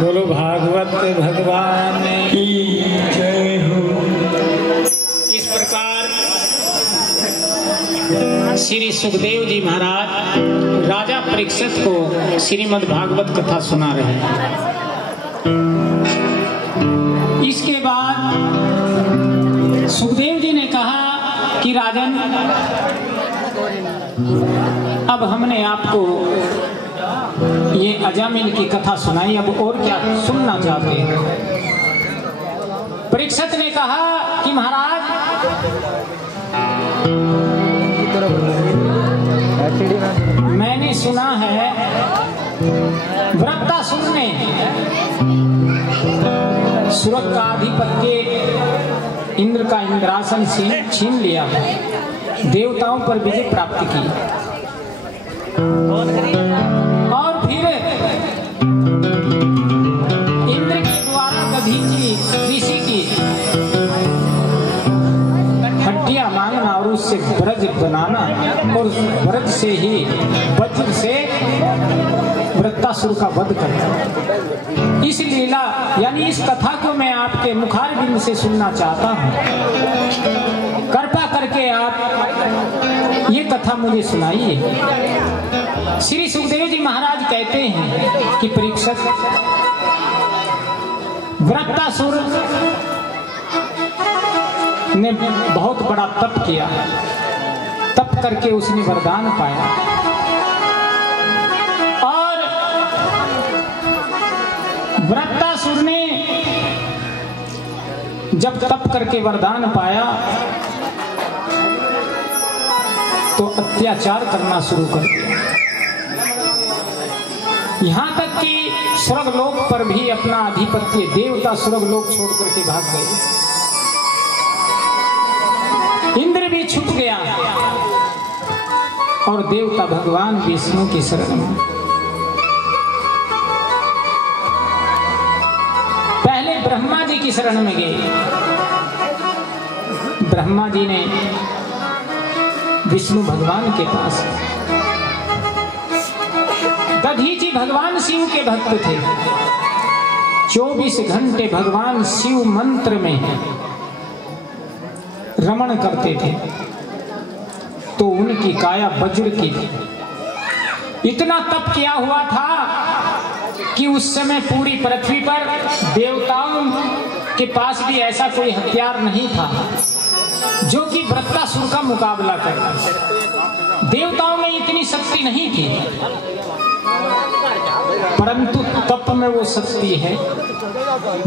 बोलो भागवत भगवान की जय हो। इस प्रकार श्री सुखदेव जी महाराज राजा परीक्षित को श्रीमद् भागवत कथा सुना रहे हैं। इसके बाद सुखदेव जी ने कहा कि राजन, अब हमने आपको ये अजामिल की कथा सुनाई, अब और क्या सुनना चाहते हैं? परीक्षित ने कहा कि महाराज, मैंने सुना है वृत्तासुर ने सुरग का आधिपत्य इंद्र का इंद्रासन छीन लिया, देवताओं पर विजय प्राप्त की और फिर इंद्र के द्वारा दधीचि ऋषि की हड्डियां मांगना और उससे ब्रज बनाना और ब्रज से ही वज्र से वृत्तासुर का वध करना। इस लीला यानी इस कथा को मैं आपके मुखारबिंद से सुनना चाहता हूँ। कृपा करके आप ये कथा मुझे सुनाइए। श्री सुखदेव जी महाराज कहते हैं कि परीक्षित, वृत्तासुर ने बहुत बड़ा तप किया, तप करके उसने वरदान पाया और वृत्तासुर ने जब तप करके वरदान पाया तो अत्याचार करना शुरू कर दिया। यहाँ तक कि स्वर्गलोक पर भी अपना आधिपत्य, देवता स्वर्गलोक छोड़ करके भाग गए। इंद्र भी छूट गया और देवता भगवान विष्णु की शरण में। पहले ब्रह्मा जी की शरण में गए। ब्रह्मा जी ने विष्णु भगवान के पास, दधीचि भगवान शिव के भक्त थे। 24 घंटे भगवान शिव मंत्र में रमण करते थे, तो उनकी काया वज्र की थी। इतना तप किया हुआ था कि उस समय पूरी पृथ्वी पर देवताओं के पास भी ऐसा कोई हथियार नहीं था जो कि वृत्तासुर का मुकाबला करे। देवताओं में इतनी शक्ति नहीं थी, परंतु तप में वो शक्ति है,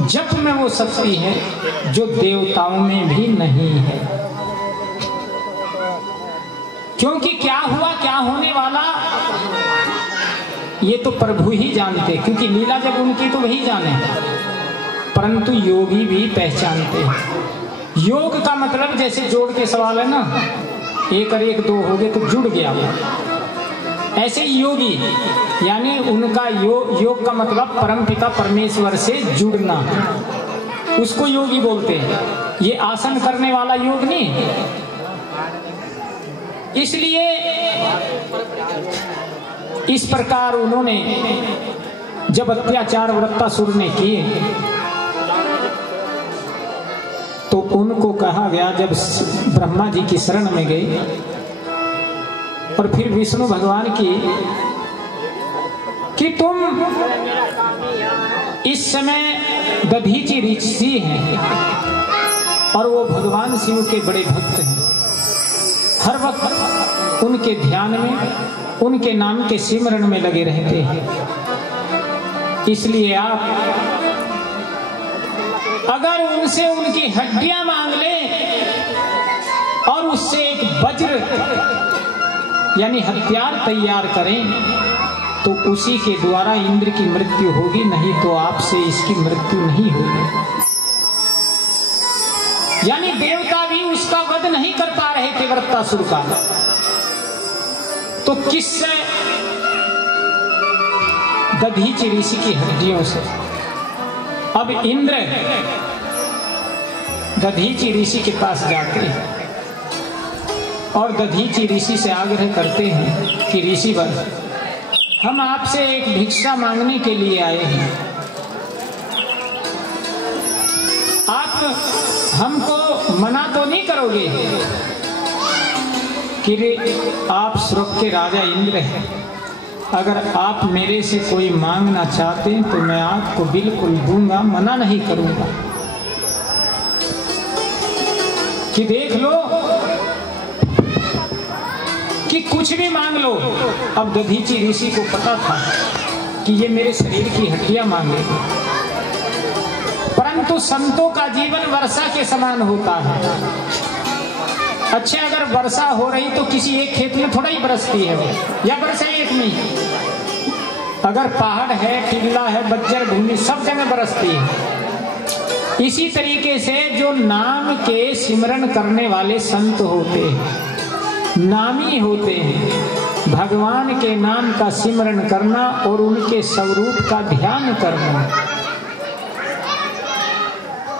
जप में वो शक्ति है जो देवताओं में भी नहीं है। क्योंकि क्या हुआ, क्या होने वाला, ये तो प्रभु ही जानते, क्योंकि लीला जब उनकी तो वही जाने, परंतु योगी भी पहचानते हैं। योग का मतलब जैसे जोड़ के सवाल है ना, 1 और 1 2 हो गए तो जुड़ गया वो। ऐसे योगी यानी उनका योग का मतलब परमपिता परमेश्वर से जुड़ना, उसको योगी बोलते हैं। ये आसन करने वाला योग नहीं। इसलिए इस प्रकार उन्होंने जब अत्याचार वृत्तासुर ने किए तो उनको कहा गया, जब ब्रह्मा जी की शरण में गए और फिर विष्णु भगवान की, कि तुम इस समय दधीचि ऋषि हैं और वो भगवान शिव के बड़े भक्त हैं, हर वक्त उनके ध्यान में, उनके नाम के सिमरन में लगे रहते हैं। इसलिए आप अगर उनसे उनकी हड्डियां मांग लें और उससे एक वज्र यानी हथियार तैयार करें तो उसी के द्वारा इंद्र की मृत्यु होगी, नहीं तो आपसे इसकी मृत्यु नहीं होगी। यानी देवता भी उसका वध नहीं कर पा रहे थे वृत्तासुर का, तो किससे? दधीचि ऋषि की हड्डियों से। अब इंद्र दधीचि ऋषि के पास जाते हैं और दधीचि ऋषि से आग्रह करते हैं कि ऋषिवर, हम आपसे एक भिक्षा मांगने के लिए आए हैं। आप हमको मना तो नहीं करोगे कि आप स्वर्ग के राजा इंद्र हैं, अगर आप मेरे से कोई मांगना चाहते हैं तो मैं आपको बिल्कुल दूंगा, मना नहीं करूंगा। कि देख लो कि कुछ भी मांग लो। अब दधीचि ऋषि को पता था कि ये मेरे शरीर की हड्डियां मांगेंगे, परंतु संतों का जीवन वर्षा के समान होता है। अच्छे अगर वर्षा हो रही तो किसी एक खेत में थोड़ा ही बरसती है वो, या बरसे एक में। अगर पहाड़ है, टिल्ला है, बंजर भूमि, सब जगह बरसती है। इसी तरीके से जो नाम के सिमरन करने वाले संत होते हैं, नामी होते हैं, भगवान के नाम का सिमरन करना और उनके स्वरूप का ध्यान करना,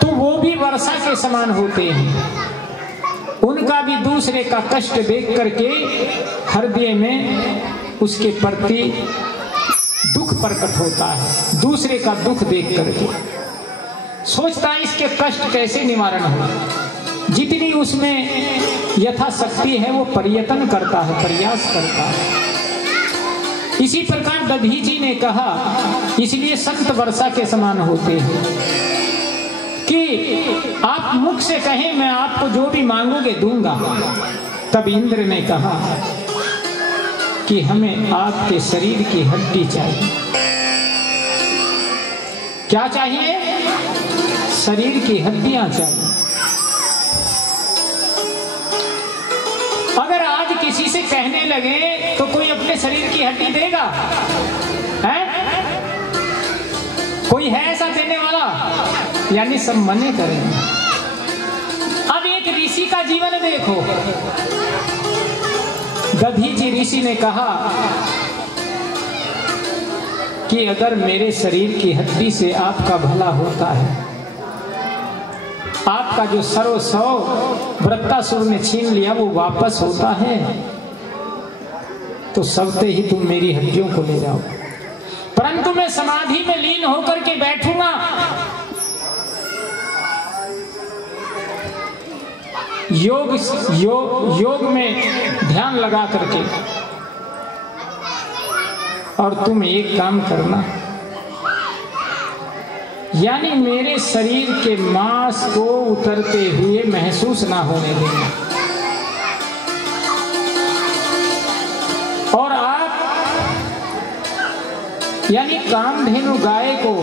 तो वो भी वर्षा के समान होते हैं। उनका भी दूसरे का कष्ट देख करके हृदय में उसके प्रति दुख प्रकट होता है। दूसरे का दुख देख करके सोचता है इसके कष्ट कैसे निवारण हो। जितनी उसमें यथाशक्ति है वो प्रयत्न करता है, प्रयास करता है। इसी प्रकार दधीचि ने कहा, इसलिए संत वर्षा के समान होते हैं कि आप मुख से कहें मैं आपको जो भी मांगोगे दूंगा। तब इंद्र ने कहा कि हमें आपके शरीर की हड्डी चाहिए। क्या चाहिए? शरीर की हड्डियां चाहिए। अगर आज किसी से कहने लगे तो कोई अपने शरीर की हड्डी देगा? है? कोई है ऐसा देने वाला? यानी सब मने करेंगे। अब एक ऋषि का जीवन देखो। दधीचि ऋषि ने कहा कि अगर मेरे शरीर की हड्डी से आपका भला होता है, आपका जो सर्वस्व वृत्तासुर ने छीन लिया वो वापस होता है, तो सबते ही तुम मेरी हड्डियों को ले जाओ। परंतु मैं समाधि में लीन होकर के बैठूंगा, योग में ध्यान लगा करके, और तुम एक काम करना, यानी मेरे शरीर के मांस को उतरते हुए महसूस ना होने देना। और आप यानी कामधेनु गाय को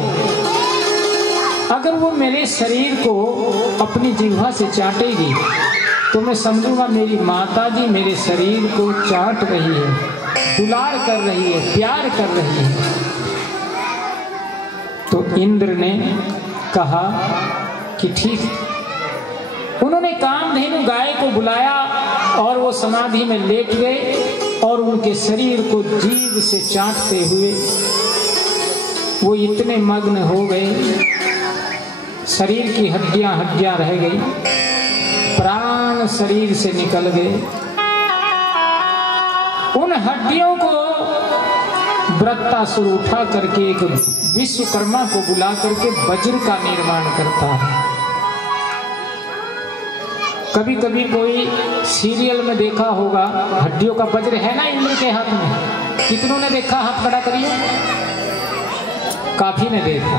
अगर वो मेरे शरीर को अपनी जिह्वा से चाटेगी तो मैं समझूंगा मेरी माता जी मेरे शरीर को चाट रही है, दुलार कर रही है, प्यार कर रही है। तो इंद्र ने कहा कि ठीक। उन्होंने कामधेनु गाय को बुलाया और वो समाधि में लेट गए और उनके शरीर को जीभ से चाटते हुए वो इतने मग्न हो गए, शरीर की हड्डियां रह गई, प्राण शरीर से निकल गए। उन हड्डियों को वृत्तासुर उठा करके एक विश्वकर्मा को बुला करके वज्र का निर्माण करता है। कभी कभी कोई सीरियल में देखा होगा, हड्डियों का वज्र है ना इंद्र के हाथ में। कितनों ने देखा? हाथ बड़ा करिए। काफी ने देखा।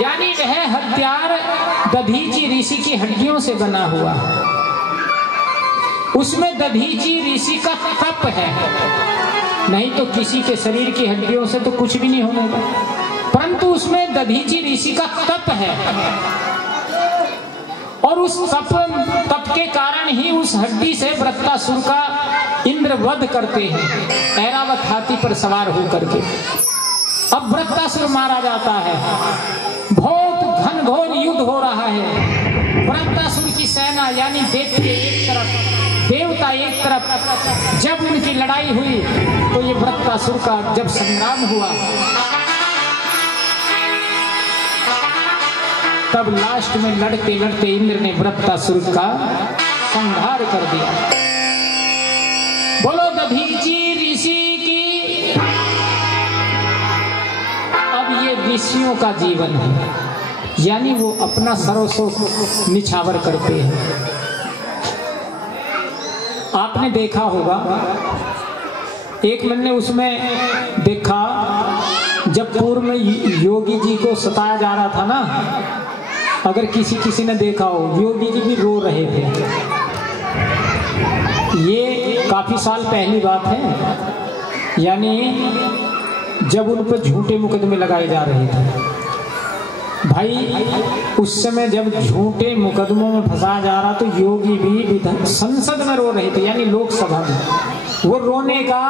यानी वह हथियार दधीचि ऋषि की हड्डियों से बना हुआ है। उसमें दधीचि ऋषि का तप है, नहीं तो किसी के शरीर की हड्डियों से तो कुछ भी नहीं होने का। परंतु उसमें दधीचि ऋषि का तप है और उस तप के कारण ही उस हड्डी से वृत्तासुर का इंद्र वध करते हैं, ऐरावत हाथी पर सवार होकर के। अब वृत्तासुर मारा जाता है, बहुत घनघोर युद्ध हो रहा है। वृत्तासुर की सेना यानी दैत्य एक तरफ, देवता एक तरफ, जब उनकी लड़ाई हुई तो ये वृत्तासुर का जब संग्राम हुआ तब लास्ट में लड़ते लड़ते इंद्र ने वृत्तासुर का संहार कर दिया। बोलो दधीची ऋषि की। अब ये ऋषियों का जीवन है, यानी वो अपना सर्वस्व निछावर करते हैं। आपने देखा होगा, एक मैंने उसमें देखा जब पूर्व में योगी जी को सताया जा रहा था ना, अगर किसी ने देखा हो, योगी जी भी रो रहे थे। ये काफी साल पहली बात है, यानी जब उन पर झूठे मुकदमे लगाए जा रहे थे। भाई उस समय जब झूठे मुकदमों में फंसा जा रहा तो योगी भी संसद में रो रहे थे, यानी लोकसभा में। वो रोने का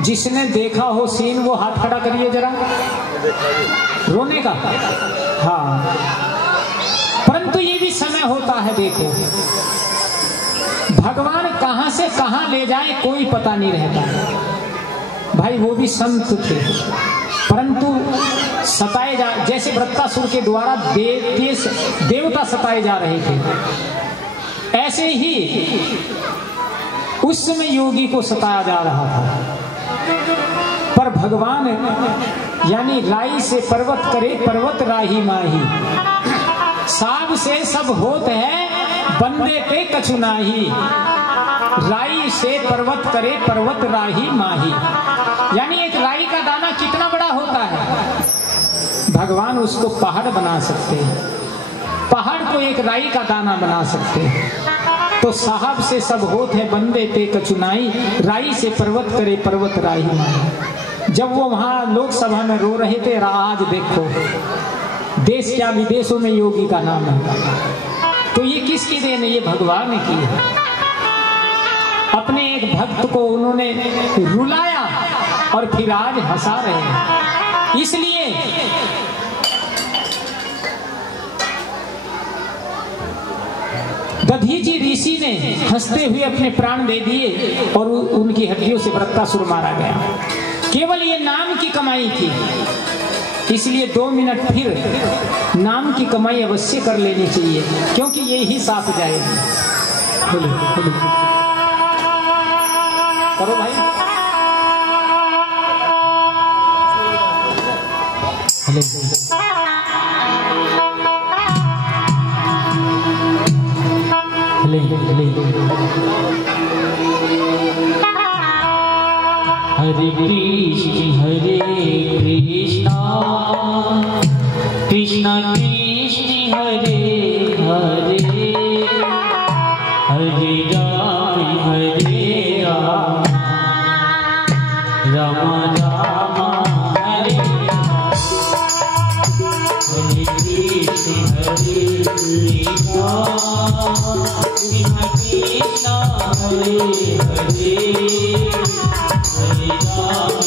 जिसने देखा हो सीन वो हाथ खड़ा करिए जरा, रोने का। हाँ, परंतु ये भी समय होता है, देखो भगवान कहां से कहां ले जाए कोई पता नहीं रहता। भाई वो भी संत थे, परंतु सताए जा, जैसे वृत्तासुर के द्वारा देवता सताए जा रहे थे, ऐसे ही उस समय योगी को सताया जा रहा था। पर भगवान यानी राई से पर्वत करे पर्वत राही माही, साब से सब होत है बंदे पे कछु नाही। राई से पर्वत करे पर्वत राही माही, यानी एक राई का दाना कितना बड़ा होता है, भगवान उसको पहाड़ बना सकते हैं, पहाड़ को एक राई का दाना बना सकते हैं। तो साहब से सब होत है बंदे पे कचुनाई, राई से पर्वत करे पर्वत राही माही। जब वो वहां लोकसभा में रो रहे थे, आज देखो देश क्या विदेशों में योगी का नाम है। तो ये किसकी देन है? ये भगवान की है। अपने एक भक्त को उन्होंने रुलाया और फिर आज हंसा रहे हैं। इसलिए दधीची ऋषि ने हंसते हुए अपने प्राण दे दिए और उनकी हड्डियों से वृत्तासुर मारा गया। केवल ये नाम की कमाई थी, इसलिए 2 मिनट फिर नाम की कमाई अवश्य कर लेनी चाहिए, क्योंकि ये ही साथ जाएगी। करो भाई, हरे कृष्ण कृष्ण कृष्ण हरे हरे, हरे राम राम राम हरे हरे, कृष्ण हरे कृष्ण कृष्ण हरे हरे, हरे राम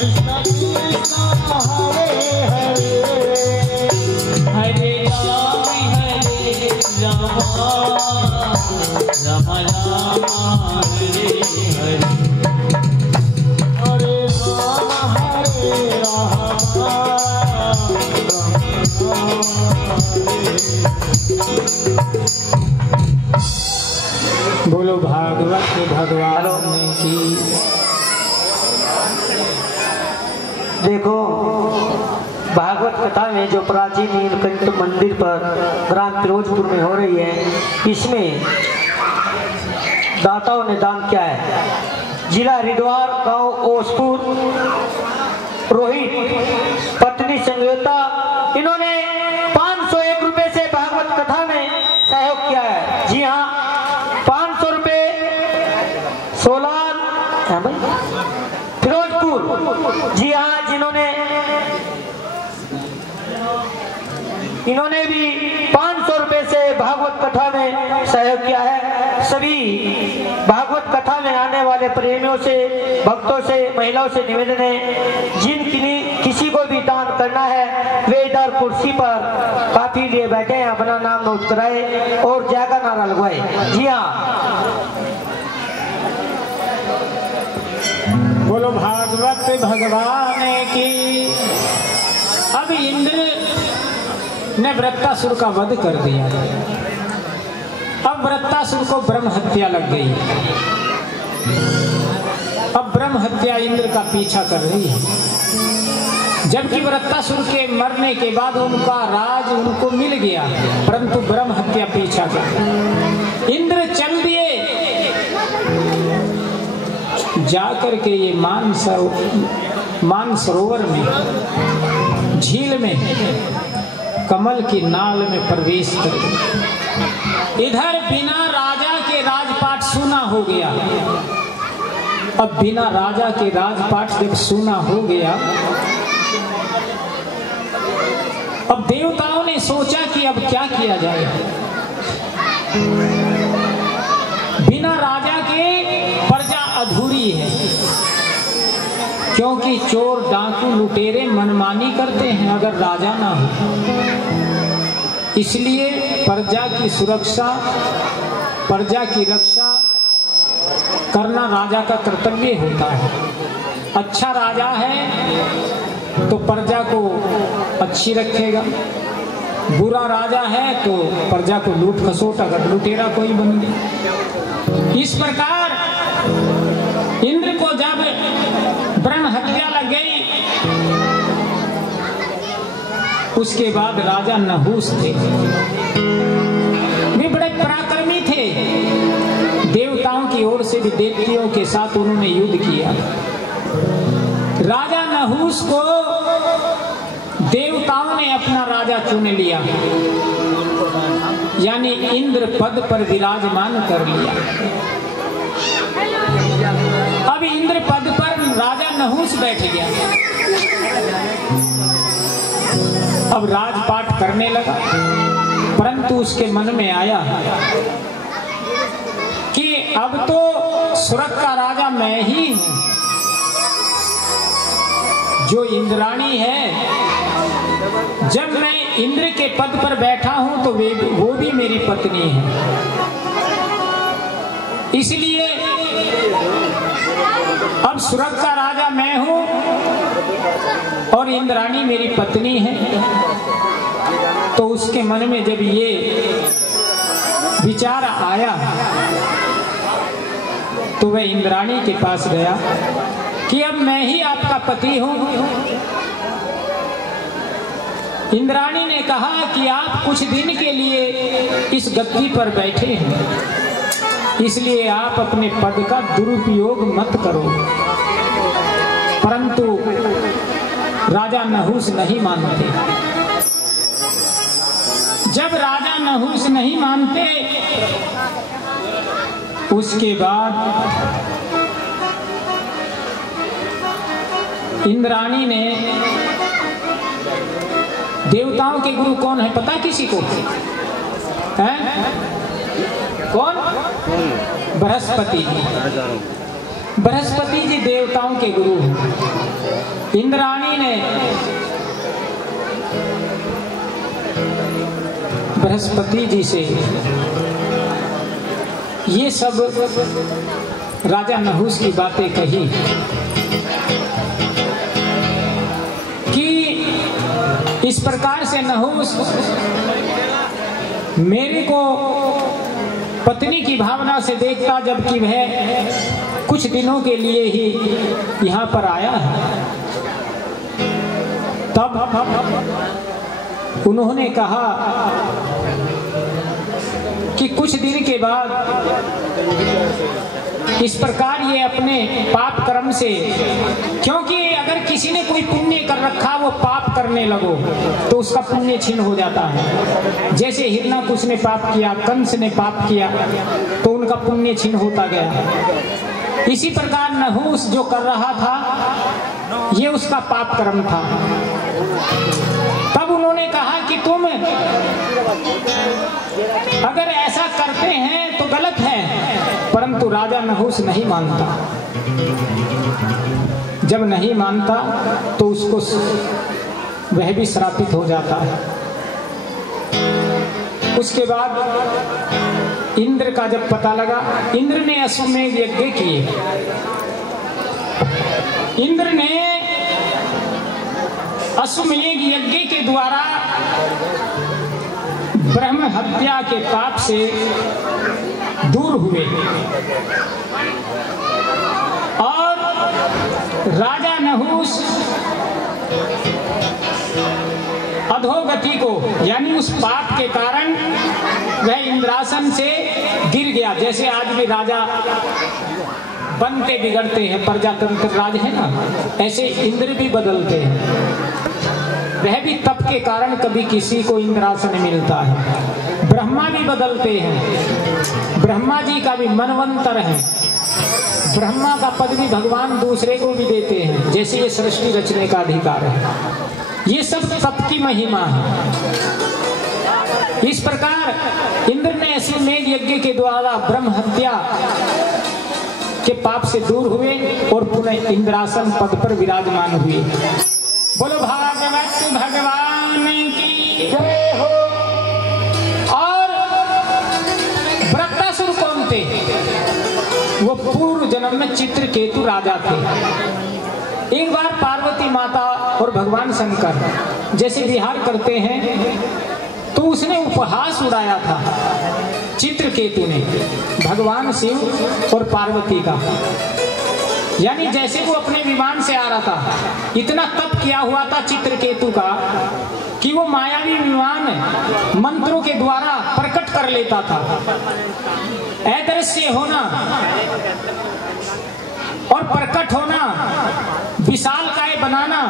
हरे राम राम राम हरे हरे हरे बोलो भागवत भगवान की। देखो भागवत कथा में जो प्राचीन नीलकंठ मंदिर पर ग्राम फिरोजपुर में हो रही है, इसमें दाताओं ने दान किया है। जिला हरिद्वार, गांव ओसपुर, रोहित पत्नी संयोता, इन्होंने 501 रुपए से भागवत कथा में सहयोग किया है। जी हाँ, 500 रुपए सोलार फिरोजपुर, जी हाँ, इन्होंने भी 500 रुपए से भागवत कथा में सहयोग किया है। सभी भागवत कथा में आने वाले प्रेमियों से, भक्तों से, महिलाओं से निवेदन है, किसी को भी दान करना है वे इधर कुर्सी पर काफी लिए बैठे हैं, अपना नाम नोट कराए और जागा नारा लगवाए। जी हाँ, बोलो भागवत भगवान की। अब इंद्र ने वृत्तासुर का वध कर दिया। अब वृत्तासुर को ब्रह्म हत्या लग गई। अब ब्रह्म हत्या इंद्र का पीछा कर रही है, जबकि वृत्तासुर के मरने के बाद उनका राज उनको मिल गया, परंतु ब्रह्म हत्या पीछा कर रही। इंद्र चल दिए, जाकर के ये मानसरोवर में, झील में, कमल की नाल में प्रवेश कर गए। इधर बिना राजा के राजपाट सुना हो गया। अब बिना राजा के राजपाट जब सुना हो गया, अब देवताओं ने सोचा कि अब क्या किया जाए। बिना राजा के प्रजा अधूरी है, क्योंकि चोर डाकू लुटेरे मनमानी करते हैं अगर राजा ना हो। इसलिए प्रजा की सुरक्षा, प्रजा की रक्षा करना राजा का कर्तव्य होता है। अच्छा राजा है तो प्रजा को अच्छी रखेगा, बुरा राजा है तो प्रजा को लूट खसोट अगर लुटेरा कोई बन गया। इस प्रकार इंद्र को जब ब्रह्म हत्या लग गई, उसके बाद राजा नहुस थे, वे बड़े पराक्रमी थे। देवताओं की ओर से भी देवतियों के साथ उन्होंने युद्ध किया। राजा नहुस को देवताओं ने अपना राजा चुन लिया, यानी इंद्र पद पर विराजमान कर लिया। अब इंद्र पद पर राजा नहुस बैठ गया। अब राजपाट करने लगा, परंतु उसके मन में आया कि अब तो स्वर्ग का राजा मैं ही हूं, जो इंद्राणी है। जब मैं इंद्र के पद पर बैठा हूं तो वो भी मेरी पत्नी है, इसलिए अब स्वर्ग का राजा मैं हूं और इंद्राणी मेरी पत्नी है। तो उसके मन में जब ये विचार आया तो वह इंद्राणी के पास गया कि अब मैं ही आपका पति हूं। इंद्राणी ने कहा कि आप कुछ दिन के लिए इस गद्दी पर बैठे हैं, इसलिए आप अपने पद का दुरुपयोग मत करो। परंतु राजा नहुस नहीं मानते। जब राजा नहुस नहीं मानते, उसके बाद इंद्राणी ने, देवताओं के गुरु कौन है पता किसी को है? कौन? बृहस्पति। बृहस्पति जी देवताओं के गुरु हैं। इंद्राणी ने बृहस्पति जी से ये सब राजा नहुस की बातें कही कि इस प्रकार से नहुस मेरे को पत्नी की भावना से देखता, जबकि वह कुछ दिनों के लिए ही यहाँ पर आया है। तब उन्होंने कहा कि कुछ दिन के बाद इस प्रकार ये अपने पाप कर्म से, क्योंकि अगर किसी ने कोई पुण्य कर रखा वो पाप करने लगो तो उसका पुण्य छीन हो जाता है। जैसे हिरणाकुश ने पाप किया, कंस ने पाप किया तो उनका पुण्य छीन होता गया। इसी प्रकार नहुस जो कर रहा था ये उसका पाप कर्म था। तब उन्होंने कहा कि तुम अगर ऐसा करते हैं तो गलत है, परंतु राजा नहुस नहीं मानता। जब नहीं मानता तो उसको वह भी श्रापित हो जाता है। उसके बाद इंद्र का जब पता लगा, इंद्र ने अश्वमेध यज्ञ किए। इंद्र ने अश्वमेध यज्ञ के द्वारा ब्रह्म हत्या के पाप से दूर हुए और राजा नहुस अधोगति को, यानी उस पाप के कारण वह इंद्रासन से गिर गया। जैसे आज भी राजा बनते बिगड़ते हैं, प्रजातंत्र राज है ना, ऐसे इंद्र भी बदलते हैं। वह भी तप के कारण कभी किसी को इंद्रासन मिलता है। ब्रह्मा भी बदलते हैं, ब्रह्मा जी का भी मनवंतर है। ब्रह्मा का पद भी भगवान दूसरे को भी देते हैं, जैसे ये सृष्टि रचने का अधिकार है। ये सब तप की महिमा है। इस प्रकार इंद्र ने अश्वमेध यज्ञ के द्वारा ब्रह्म हत्या के पाप से दूर हुए और पुनः इंद्रासन पद पर विराजमान हुए। बोलो भागवत भगवान की जय हो। और वृत्तासुर कौन थे? वो पूर्व जन्म में चित्रकेतु राजा थे। एक बार पार्वती माता और भगवान शंकर जैसे विहार करते हैं तो उसने उपहास उड़ाया था चित्रकेतु ने भगवान शिव और पार्वती का। यानी जैसे वो अपने विमान से आ रहा था, इतना तप किया हुआ था चित्रकेतु का कि वो मायावी विमान मंत्रों के द्वारा प्रकट कर लेता था। अदृश्य होना और प्रकट होना, विशालकाय बनाना।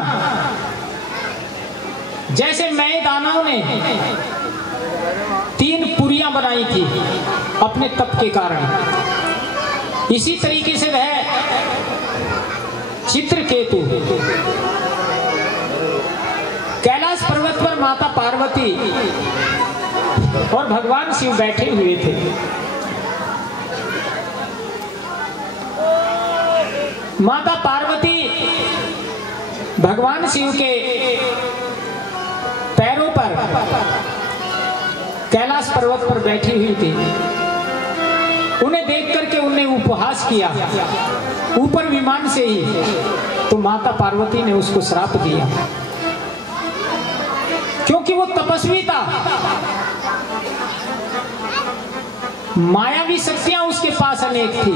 जैसे मैं दानव ने 3 पुरियां बनाई थी अपने तप के कारण, इसी तरीके से वह चित्रकेतु कैलाश पर्वत पर माता पार्वती और भगवान शिव बैठे हुए थे। माता पार्वती भगवान शिव के पैरों पर कैलाश पर्वत पर बैठी हुई थी। उन्हें देख करके उन्हें उपहास किया ऊपर विमान से ही, तो माता पार्वती ने उसको श्राप दिया क्योंकि वो तपस्वी था। मायावी शक्तियां उसके पास अनेक थी,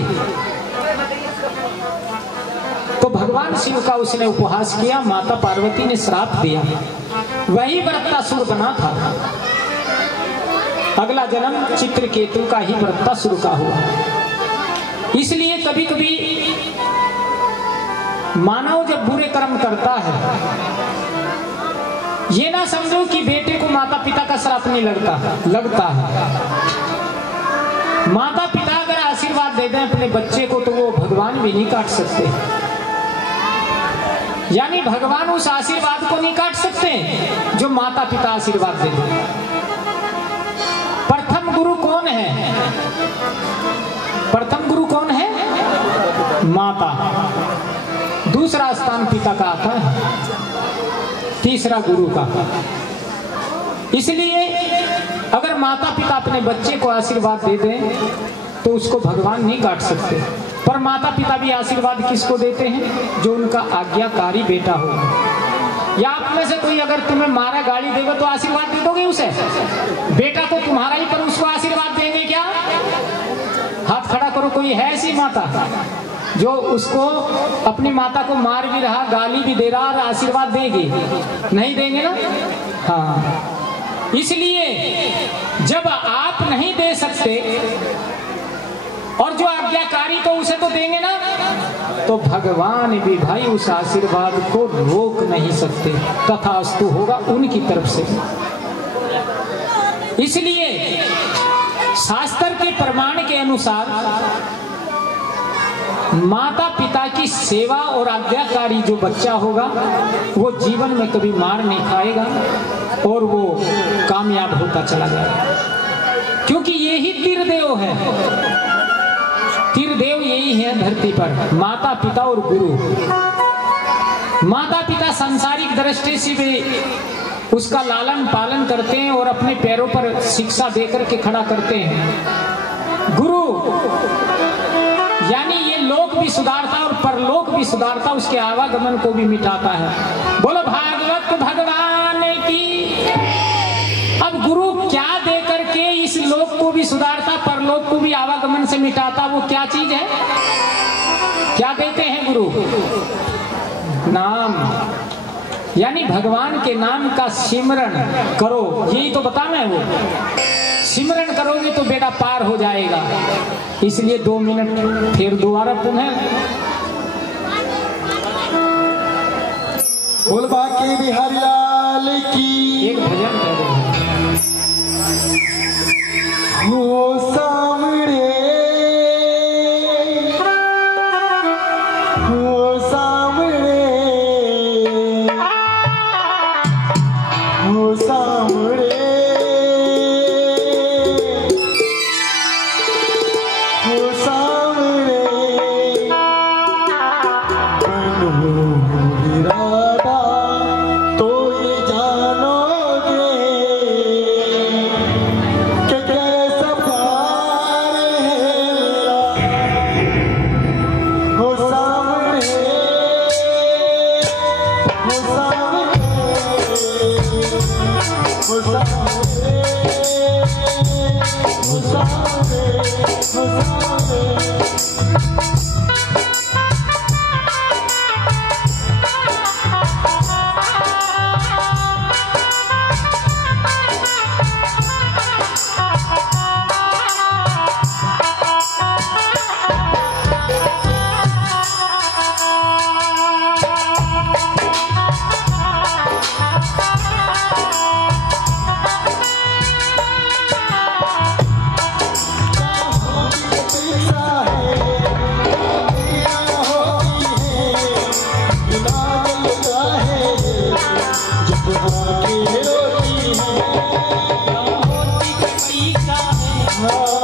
तो भगवान शिव का उसने उपहास किया, माता पार्वती ने श्राप दिया। वही वृत्तासुर बना था। अगला जन्म चित्रकेतु का ही वृत्तासुर का हुआ। इसलिए कभी कभी मानव जब बुरे कर्म करता है, ये ना समझो कि बेटे को माता पिता का श्राप नहीं लगता है। माता पिता अगर आशीर्वाद दे दें अपने बच्चे को तो वो भगवान भी नहीं काट सकते। यानी भगवान उस आशीर्वाद को नहीं काट सकते जो माता पिता आशीर्वाद दे दें। प्रथम गुरु कौन है? प्रथम गुरु कौन है? माता, दूसरा स्थान पिता का आता है, तीसरा गुरु का। इसलिए अगर माता पिता अपने बच्चे को आशीर्वाद दे दें तो उसको भगवान नहीं काट सकते, पर माता पिता भी आशीर्वाद किसको देते हैं? जो उनका आज्ञाकारी बेटा हो। या आप में से कोई अगर तुम्हें मारा गाली देगा तो आशीर्वाद दे दोगे उसे? बेटा तो तुम्हारा ही, पर उसको आशीर्वाद देंगे क्या? हाथ खड़ा करो, कोई है ऐसी माता जो उसको अपनी माता को मार भी रहा, गाली भी दे रहा और आशीर्वाद देगी? नहीं देंगे ना। हाँ, इसलिए जब आप नहीं दे सकते और जो आज्ञाकारी तो उसे तो देंगे ना, तो भगवान भी भाई उस आशीर्वाद को रोक नहीं सकते, तथास्तु होगा उनकी तरफ से। इसलिए शास्त्र के प्रमाण के अनुसार माता पिता की सेवा और आज्ञाकारी जो बच्चा होगा वो जीवन में कभी मार नहीं खाएगा और वो कामयाब होता चला जाएगा, क्योंकि यही तीर्थदेव है। तीर्थदेव यही है धरती पर, माता पिता और गुरु। माता पिता सांसारिक दृष्टि से भी उसका लालन पालन करते हैं और अपने पैरों पर शिक्षा देकर के खड़ा करते हैं। गुरु यानी ये लोक भी सुधारता और परलोक भी सुधारता, उसके आवागमन को भी मिटाता है। बोलो भागवत भगवान की। अब गुरु क्या दे करके इस लोक को भी सुधारता, परलोक को भी आवागमन से मिटाता, वो क्या चीज है? क्या देते हैं गुरु? नाम, यानी भगवान के नाम का सिमरण करो, यही तो बताना है। वो सिमरण करोगे तो बेटा पार हो जाएगा। इसलिए 2 मिनट फिर दोबारा पुनः बोल बाकी बिहारी लाल की। एक भजन कर दो। हो सामने, हो सामने, हो सामने, हो सामने, बनो इरादा तो ये जानोगे कि कैसा प्यार है मेरा। हो सामने, हो सामने, हो सामने, हो सामने, हो सामने। Oh